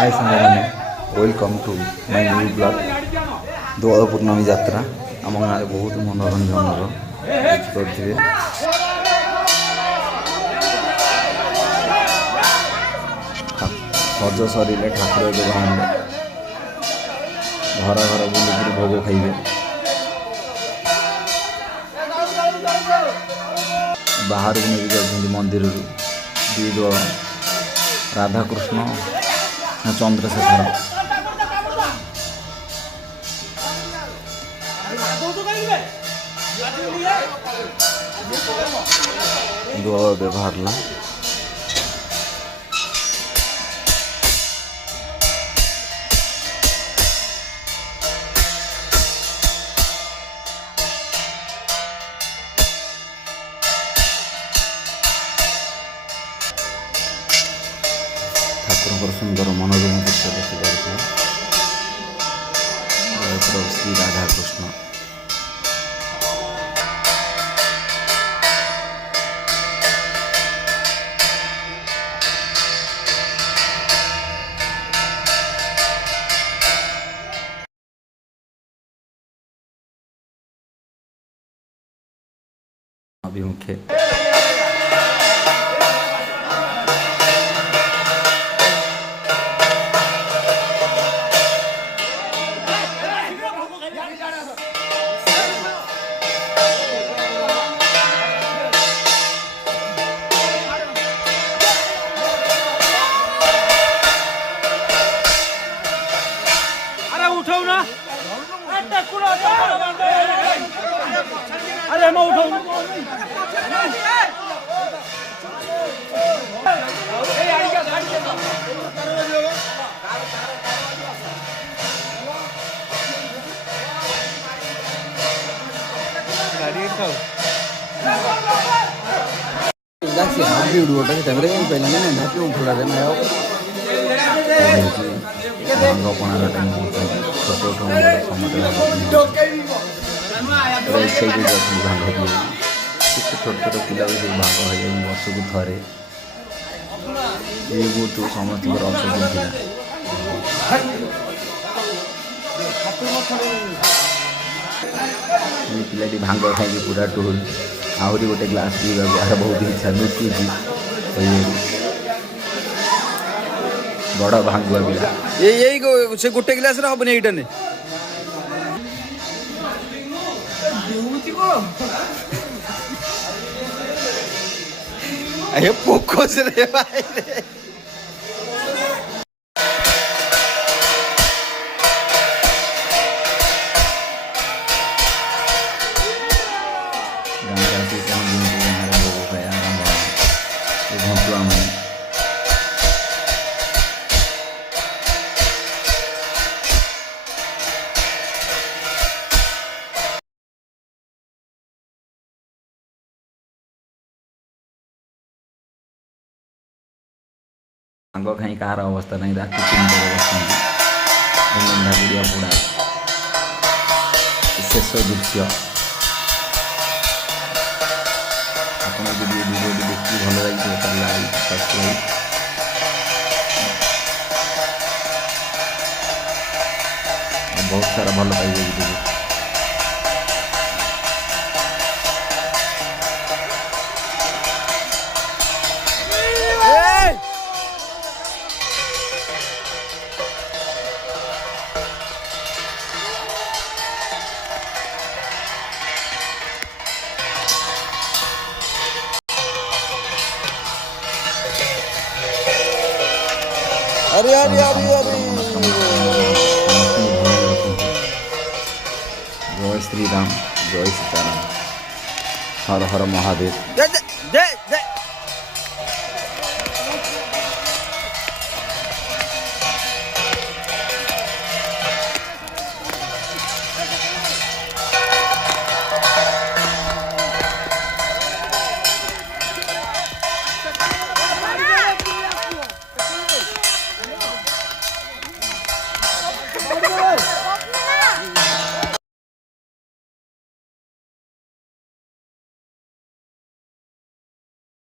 हाय सामने welcome to my new blog Dol Purnima यात्रा आम गाँव बहुत मनोरंजन देखिपे सज सर ठाकुर बाहर घर घर बुल भोग खाइबे बाहर को नहीं जाती मंदिर दुई दल राधाकृष्ण चंद्रशेखर दल व्यवहार ठाकुर सुंदर मनोरम दृश्य देखिए श्री राधाकृष्ण अभिमुखे अरे मैं उठाऊं छोट छोट पिला भी सब भाग हो वर्ष को थे ये बहुत समस्त असुविधा था पिलाटी भांग खाई पूरा टोल आहरी गोटे ग्लास पीवा यार बहुत इच्छा लुचुची बड़ भांगुआ पिला यही से गोटे गिलास रे हबनी एटा ने अरे पोकोस रे भाई रे भांग खाई कहार अवस्था नहीं रात 3 बंधा गुड़िया पोड़ा शेष दृश्य आपको वीडियो देखिए भल लगे तो लाइक सब्सक्राइब बहुत सारा भल पाइबे वीडियो अरे अरे अरे अरे जय श्री राम जय सीताराम हर हर महादेव।